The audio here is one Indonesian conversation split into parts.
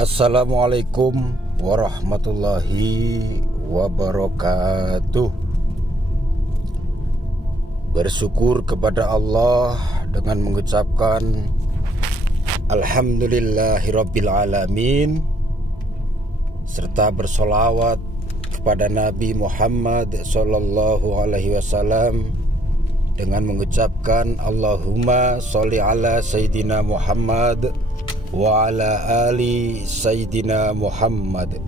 Assalamualaikum warahmatullahi wabarakatuh. Bersyukur kepada Allah dengan mengucapkan Alhamdulillahirabbil alamin, serta bersolawat kepada Nabi Muhammad sallallahu alaihi wasallam dengan mengucapkan Allahumma sholli ala Sayyidina Muhammad wa ala ali Sayyidina Muhammad.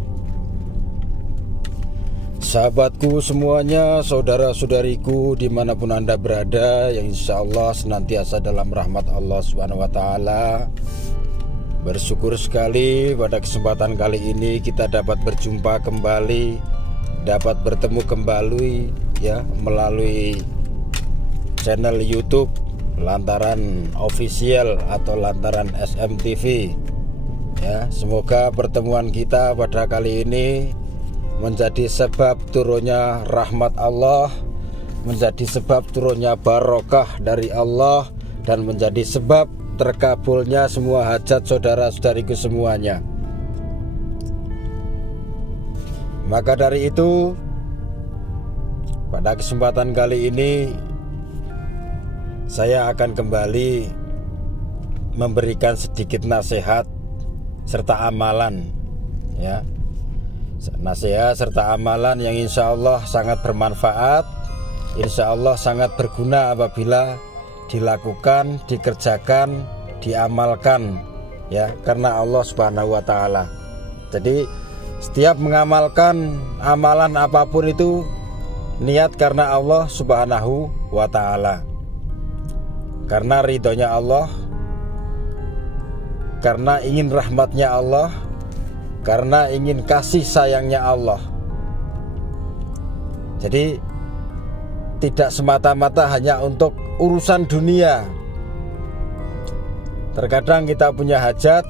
Sahabatku semuanya, saudara-saudariku dimanapun Anda berada, yang insya Allah senantiasa dalam rahmat Allah Subhanahu wa ta'ala. Bersyukur sekali pada kesempatan kali ini kita dapat berjumpa kembali, dapat bertemu kembali ya melalui channel YouTube Lantaran Official atau Lantaran SMTV ya. Semoga pertemuan kita pada kali ini menjadi sebab turunnya rahmat Allah, menjadi sebab turunnya barokah dari Allah, dan menjadi sebab terkabulnya semua hajat saudara-saudariku semuanya. Maka dari itu, pada kesempatan kali ini saya akan kembali memberikan sedikit nasihat serta amalan ya. Nasihat serta amalan yang insya Allah sangat bermanfaat, insya Allah sangat berguna apabila dilakukan, dikerjakan, diamalkan ya, karena Allah Subhanahu wa ta'ala. Jadi setiap mengamalkan amalan apapun itu niat karena Allah Subhanahu wa ta'ala, karena ridhonya Allah, karena ingin rahmatnya Allah, karena ingin kasih sayangnya Allah. Jadi tidak semata-mata hanya untuk urusan dunia. Terkadang kita punya hajat,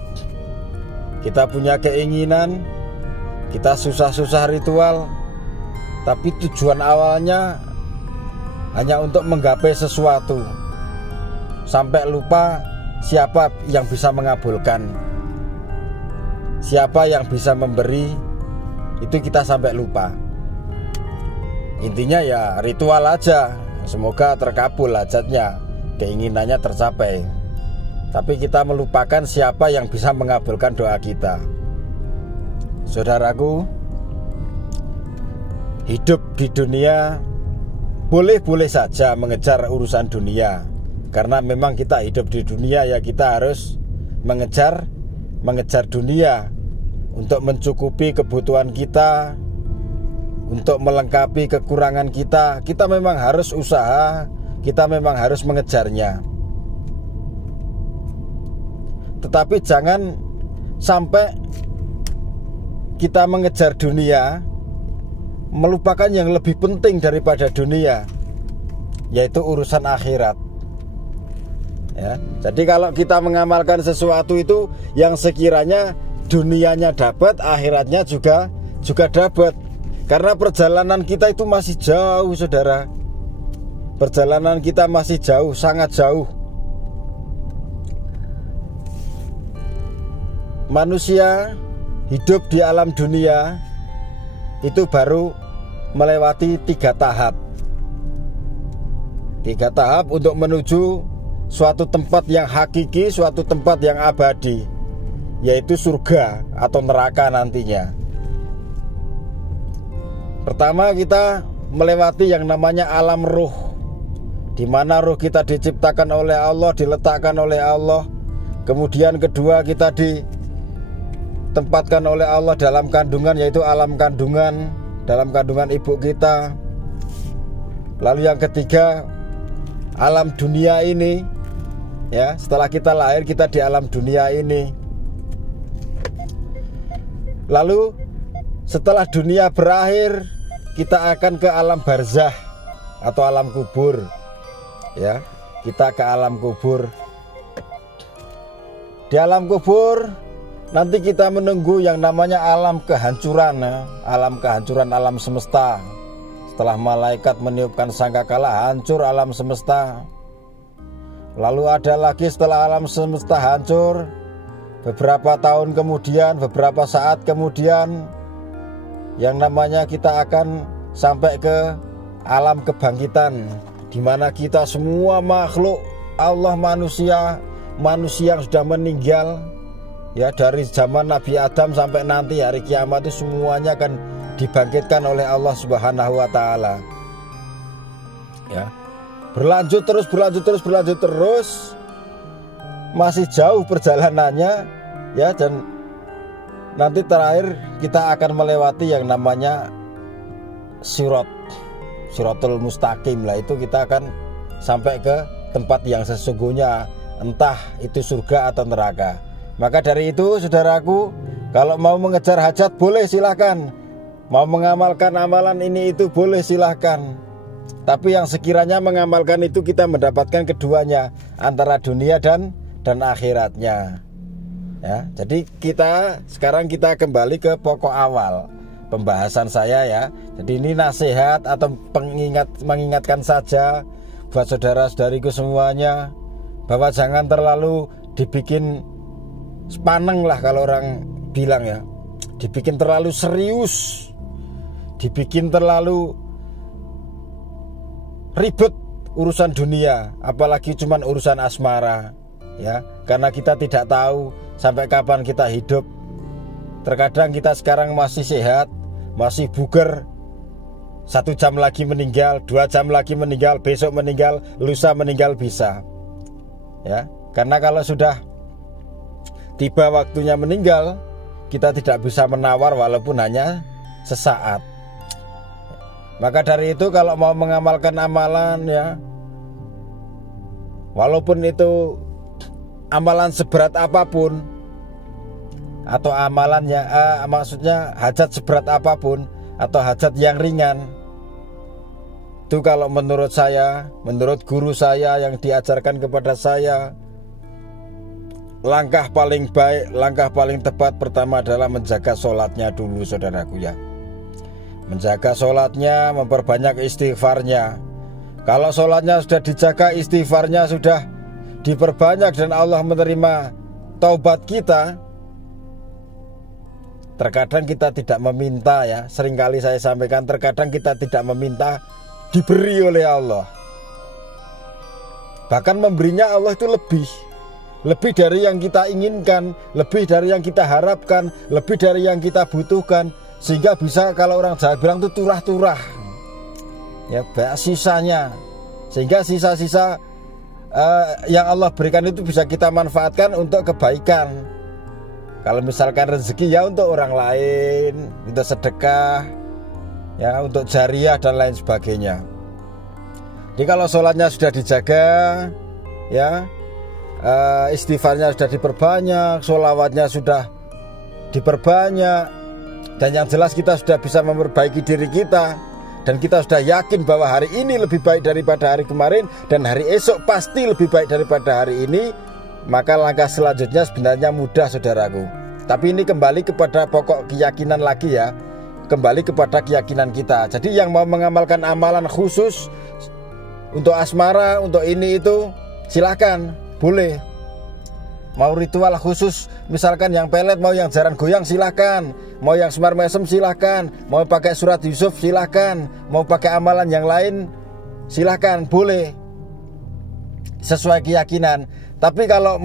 kita punya keinginan, kita susah-susah ritual, tapi tujuan awalnya hanya untuk menggapai sesuatu, sampai lupa siapa yang bisa mengabulkan, siapa yang bisa memberi, itu kita sampai lupa. Intinya ya ritual aja, semoga terkabul hajatnya, keinginannya tercapai, tapi kita melupakan siapa yang bisa mengabulkan doa kita. Saudaraku, hidup di dunia boleh-boleh saja mengejar urusan dunia, karena memang kita hidup di dunia ya, kita harus mengejar dunia untuk mencukupi kebutuhan kita, untuk melengkapi kekurangan kita. Kita memang harus usaha, kita memang harus mengejarnya. Tetapi jangan sampai kita mengejar dunia melupakan yang lebih penting daripada dunia, yaitu urusan akhirat ya. Jadi kalau kita mengamalkan sesuatu itu yang sekiranya dunianya dapat, akhiratnya juga dapat. Karena perjalanan kita itu masih jauh, saudara. Perjalanan kita masih jauh, sangat jauh. Manusia hidup di alam dunia itu baru melewati 3 tahap. 3 tahap untuk menuju suatu tempat yang hakiki, suatu tempat yang abadi, yaitu surga atau neraka nantinya. Pertama, kita melewati yang namanya alam ruh, di mana ruh kita diciptakan oleh Allah, diletakkan oleh Allah. Kemudian kedua, kita ditempatkan oleh Allah dalam kandungan, yaitu alam kandungan, dalam kandungan ibu kita. Lalu yang ketiga, alam dunia ini ya, setelah kita lahir kita di alam dunia ini. Lalu setelah dunia berakhir, kita akan ke alam barzah atau alam kubur ya. Kita ke alam kubur. Di alam kubur nanti kita menunggu yang namanya alam kehancuran ya. Alam kehancuran alam semesta. Setelah malaikat meniupkan sangkakala, hancur alam semesta. Lalu ada lagi setelah alam semesta hancur, beberapa tahun kemudian, beberapa saat kemudian, yang namanya kita akan sampai ke alam kebangkitan, di mana kita semua makhluk Allah, manusia yang sudah meninggal, ya, dari zaman Nabi Adam sampai nanti hari kiamat itu semuanya akan dibangkitkan oleh Allah Subhanahu wa taala. Ya. Berlanjut terus, masih jauh perjalanannya, ya, dan nanti terakhir kita akan melewati yang namanya Siratul Mustaqim lah. Itu kita akan sampai ke tempat yang sesungguhnya, entah itu surga atau neraka. Maka dari itu, saudaraku, kalau mau mengejar hajat boleh silahkan, mau mengamalkan amalan ini itu boleh silahkan. Tapi yang sekiranya mengamalkan itu kita mendapatkan keduanya, antara dunia dan akhiratnya. Ya, jadi sekarang kita kembali ke pokok awal pembahasan saya, ya. Jadi ini nasihat atau mengingatkan saja buat saudara-saudariku semuanya, bahwa jangan terlalu dibikin sepaneng lah kalau orang bilang, ya. Dibikin terlalu serius, dibikin terlalu ribet urusan dunia, apalagi cuman urusan asmara, ya. Karena kita tidak tahu sampai kapan kita hidup. Terkadang kita sekarang masih sehat, masih bugar, 1 jam lagi meninggal, 2 jam lagi meninggal, besok meninggal, lusa meninggal bisa, ya. Karena kalau sudah tiba waktunya meninggal, kita tidak bisa menawar walaupun hanya sesaat. Maka dari itu kalau mau mengamalkan amalan, ya, walaupun itu amalan seberat apapun, atau amalannya maksudnya hajat seberat apapun atau hajat yang ringan, itu kalau menurut saya, menurut guru saya yang diajarkan kepada saya, langkah paling baik, langkah paling tepat pertama adalah menjaga sholatnya dulu, saudaraku, ya. Menjaga sholatnya, memperbanyak istighfarnya. Kalau sholatnya sudah dijaga, istighfarnya sudah diperbanyak, dan Allah menerima taubat kita. Terkadang kita tidak meminta, ya. Seringkali saya sampaikan, terkadang kita tidak meminta, diberi oleh Allah. Bahkan memberinya Allah itu lebih dari yang kita inginkan, lebih dari yang kita harapkan, lebih dari yang kita butuhkan. Sehingga bisa, kalau orang Jawa bilang itu turah-turah, ya, banyak sisanya. Sehingga sisa-sisa yang Allah berikan itu bisa kita manfaatkan untuk kebaikan. Kalau misalkan rezeki, ya untuk orang lain, untuk sedekah, ya, untuk jariah dan lain sebagainya. Jadi kalau sholatnya sudah dijaga, ya, istighfarnya sudah diperbanyak, sholawatnya sudah diperbanyak, dan yang jelas kita sudah bisa memperbaiki diri kita, dan kita sudah yakin bahwa hari ini lebih baik daripada hari kemarin, dan hari esok pasti lebih baik daripada hari ini, maka langkah selanjutnya sebenarnya mudah, saudaraku. Tapi ini kembali kepada pokok keyakinan lagi, ya. Kembali kepada keyakinan kita. Jadi yang mau mengamalkan amalan khusus untuk asmara, untuk ini itu, silahkan, boleh. Mau ritual khusus, misalkan yang pelet, mau yang jaran goyang, silahkan. Mau yang semar mesem, silahkan. Mau pakai surat Yusuf, silahkan. Mau pakai amalan yang lain, silahkan, boleh, sesuai keyakinan. Tapi kalau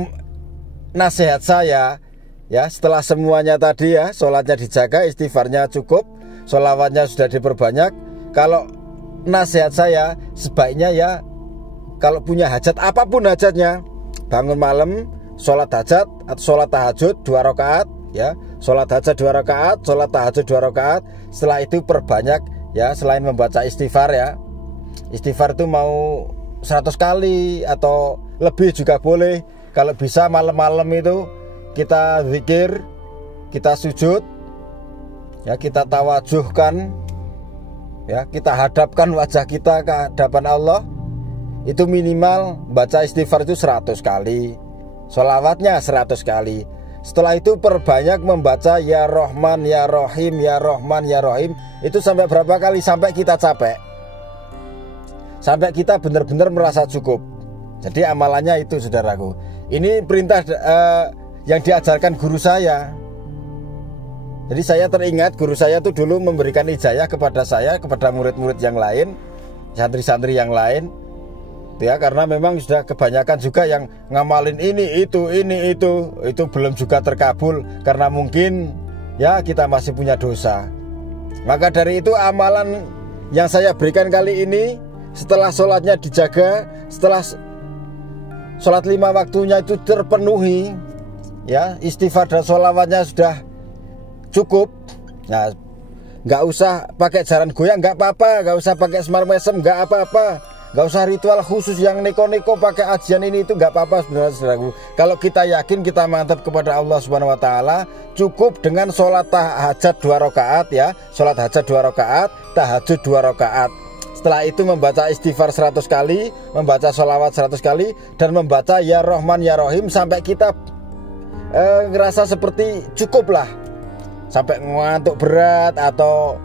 nasihat saya, ya, setelah semuanya tadi, ya, sholatnya dijaga, istighfarnya cukup, sholawatnya sudah diperbanyak, kalau nasihat saya sebaiknya, ya, kalau punya hajat apapun hajatnya, bangun malam, sholat hajat atau sholat tahajud 2 rakaat, ya, sholat hajat 2 rakaat, sholat tahajud 2 rakaat. Setelah itu perbanyak, ya, selain membaca istighfar, ya, istighfar itu mau 100 kali atau lebih juga boleh. Kalau bisa malam-malam itu kita zikir, kita sujud, ya, kita tawajuhkan, ya, kita hadapkan wajah kita ke hadapan Allah. Itu minimal baca istighfar itu 100 kali, sholawatnya 100 kali. Setelah itu perbanyak membaca ya Rahman, ya Rahim, ya Rahman, ya Rahim. Itu sampai berapa kali? Sampai kita capek, sampai kita benar-benar merasa cukup. Jadi amalannya itu, saudaraku. Ini perintah yang diajarkan guru saya. Jadi saya teringat guru saya tuh dulu memberikan ijazah kepada saya, kepada murid-murid yang lain, santri-santri yang lain, ya, karena memang sudah kebanyakan juga yang ngamalin ini itu belum juga terkabul karena mungkin ya kita masih punya dosa. Maka dari itu amalan yang saya berikan kali ini, setelah sholatnya dijaga, setelah sholat 5 waktunya itu terpenuhi, ya, istighfar dan sholawatnya sudah cukup. Nah, nggak usah pakai jaran goyang, nggak apa-apa, nggak usah pakai semar mesem, nggak apa-apa, nggak usah ritual khusus yang neko-neko pakai ajian ini itu nggak apa-apa sebenarnya, saudaraku. Kalau kita yakin, kita mantap kepada Allah Subhanahu Wa Taala, cukup dengan sholat hajat 2 rakaat, ya, sholat hajat 2 rakaat, tahajud 2 rakaat. Setelah itu membaca istighfar 100 kali, membaca sholawat 100 kali, dan membaca ya Rahman ya Rahim sampai kita ngerasa seperti cukup lah, sampai ngantuk berat atau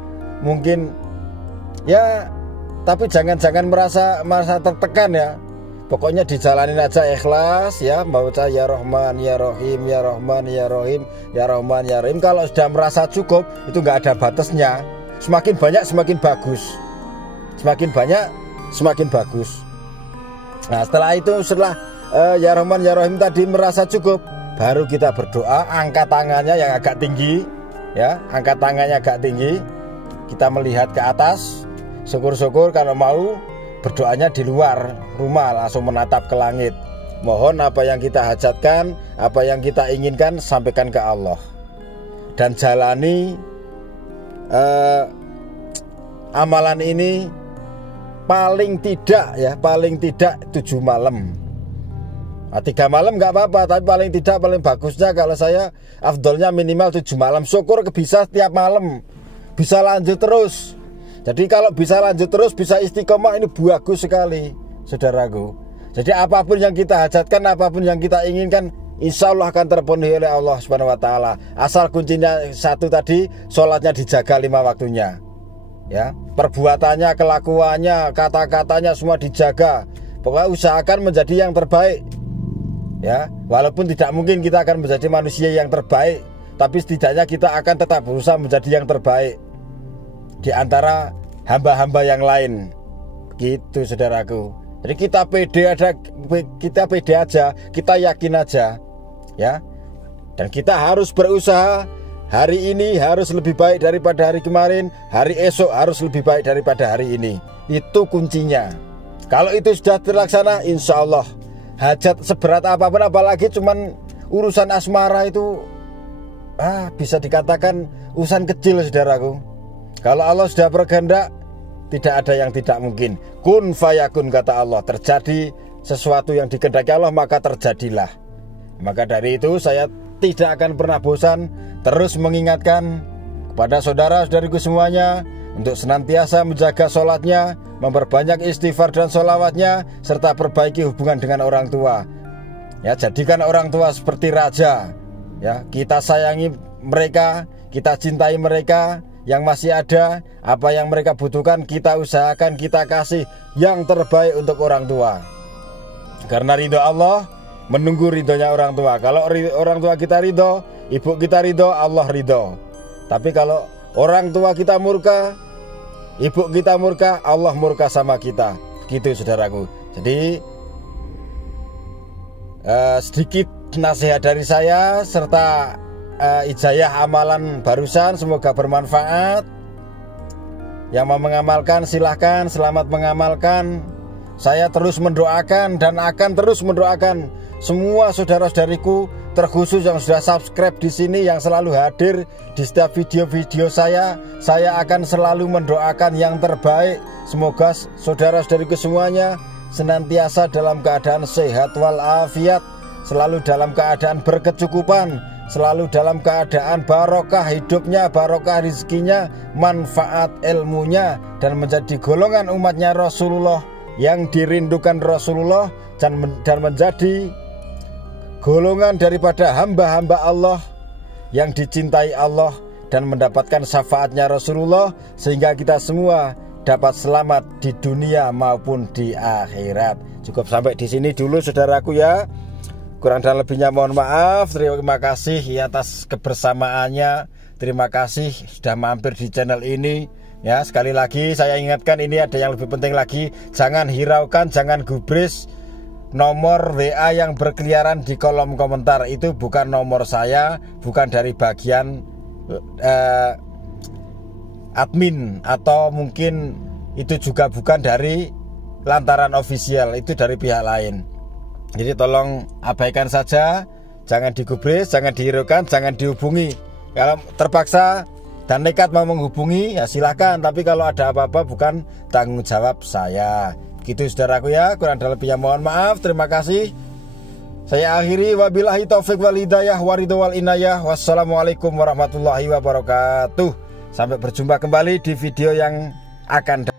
mungkin ya, tapi jangan merasa tertekan, ya. Pokoknya dijalanin aja ikhlas, ya, membaca ya Rahman ya Rahim, ya Rahman ya Rahim, ya Rahman ya Rahim. Kalau sudah merasa cukup, itu nggak ada batasnya. Semakin banyak semakin bagus, semakin banyak semakin bagus. Nah, setelah itu, setelah ya Rahman ya Rahim tadi merasa cukup, baru kita berdoa, angkat tangannya yang agak tinggi, ya, angkat tangannya agak tinggi, kita melihat ke atas. Syukur-syukur kalau mau berdoanya di luar rumah, langsung menatap ke langit. Mohon apa yang kita hajatkan, apa yang kita inginkan, sampaikan ke Allah. Dan jalani amalan ini paling tidak 7 malam. 3 malam nggak apa-apa, tapi paling bagusnya kalau saya afdolnya minimal 7 malam. Syukur bisa setiap malam, bisa lanjut terus. Jadi kalau bisa lanjut terus, bisa istiqomah, ini bagus sekali, saudaraku. Jadi apapun yang kita hajatkan, apapun yang kita inginkan, insya Allah akan terpenuhi oleh Allah Subhanahu Wa Taala. Asal kuncinya satu tadi, sholatnya dijaga 5 waktunya, ya, perbuatannya, kelakuannya, kata-katanya semua dijaga. Pokoknya usahakan menjadi yang terbaik. Ya, walaupun tidak mungkin kita akan menjadi manusia yang terbaik, tapi setidaknya kita akan tetap berusaha menjadi yang terbaik di antara hamba-hamba yang lain. Gitu, saudaraku. Jadi kita pede aja, kita yakin aja, ya. Dan kita harus berusaha. Hari ini harus lebih baik daripada hari kemarin, hari esok harus lebih baik daripada hari ini. Itu kuncinya. Kalau itu sudah terlaksana, insya Allah hajat seberat apapun, apalagi cuman urusan asmara itu bisa dikatakan urusan kecil, saudaraku. Kalau Allah sudah berkehendak, tidak ada yang tidak mungkin. Kun fayakun, kata Allah. Terjadi sesuatu yang dikehendaki Allah, maka terjadilah. Maka dari itu saya tidak akan pernah bosan terus mengingatkan kepada saudara-saudariku semuanya untuk senantiasa menjaga sholatnya, memperbanyak istighfar dan sholawatnya, serta perbaiki hubungan dengan orang tua. Ya, jadikan orang tua seperti raja. Ya, kita sayangi mereka, kita cintai mereka yang masih ada. Apa yang mereka butuhkan kita usahakan, kita kasih yang terbaik untuk orang tua. Karena ridho Allah menunggu ridhonya orang tua. Kalau orang tua kita ridho, ibu kita ridho, Allah ridho. Tapi kalau orang tua kita murka, ibu kita murka, Allah murka sama kita. Begitu, saudaraku. Jadi sedikit nasihat dari saya serta ijazah amalan barusan, semoga bermanfaat. Yang mau mengamalkan silahkan, selamat mengamalkan. Saya terus mendoakan dan akan terus mendoakan semua saudara-saudariku, terkhusus yang sudah subscribe di sini, yang selalu hadir di setiap video-video saya. Saya akan selalu mendoakan yang terbaik. Semoga saudara-saudariku semuanya senantiasa dalam keadaan sehat walafiat, selalu dalam keadaan berkecukupan, selalu dalam keadaan barokah hidupnya, barokah rezekinya, manfaat ilmunya, dan menjadi golongan umatnya Rasulullah yang dirindukan Rasulullah, dan menjadi golongan daripada hamba-hamba Allah yang dicintai Allah dan mendapatkan syafaatnya Rasulullah, sehingga kita semua dapat selamat di dunia maupun di akhirat. Cukup sampai di sini dulu, saudaraku, ya. Kurang dan lebihnya mohon maaf. Terima kasih atas kebersamaannya. Terima kasih sudah mampir di channel ini. Ya, sekali lagi saya ingatkan, ini ada yang lebih penting lagi. Jangan hiraukan, jangan gubris nomor WA yang berkeliaran di kolom komentar. Itu bukan nomor saya, bukan dari bagian admin, atau mungkin itu juga bukan dari Lantaran Official, itu dari pihak lain. Jadi tolong abaikan saja, jangan digubris, jangan dihiraukan, jangan dihubungi. Kalau terpaksa dan nekat mau menghubungi ya silakan, tapi kalau ada apa-apa bukan tanggung jawab saya. Gitu saudaraku ya, kurang dan lebihnya mohon maaf. Terima kasih. Saya akhiri, wabillahi taufik wal hidayah waridho wal inayah. Wassalamualaikum warahmatullahi wabarakatuh. Sampai berjumpa kembali di video yang akan datang.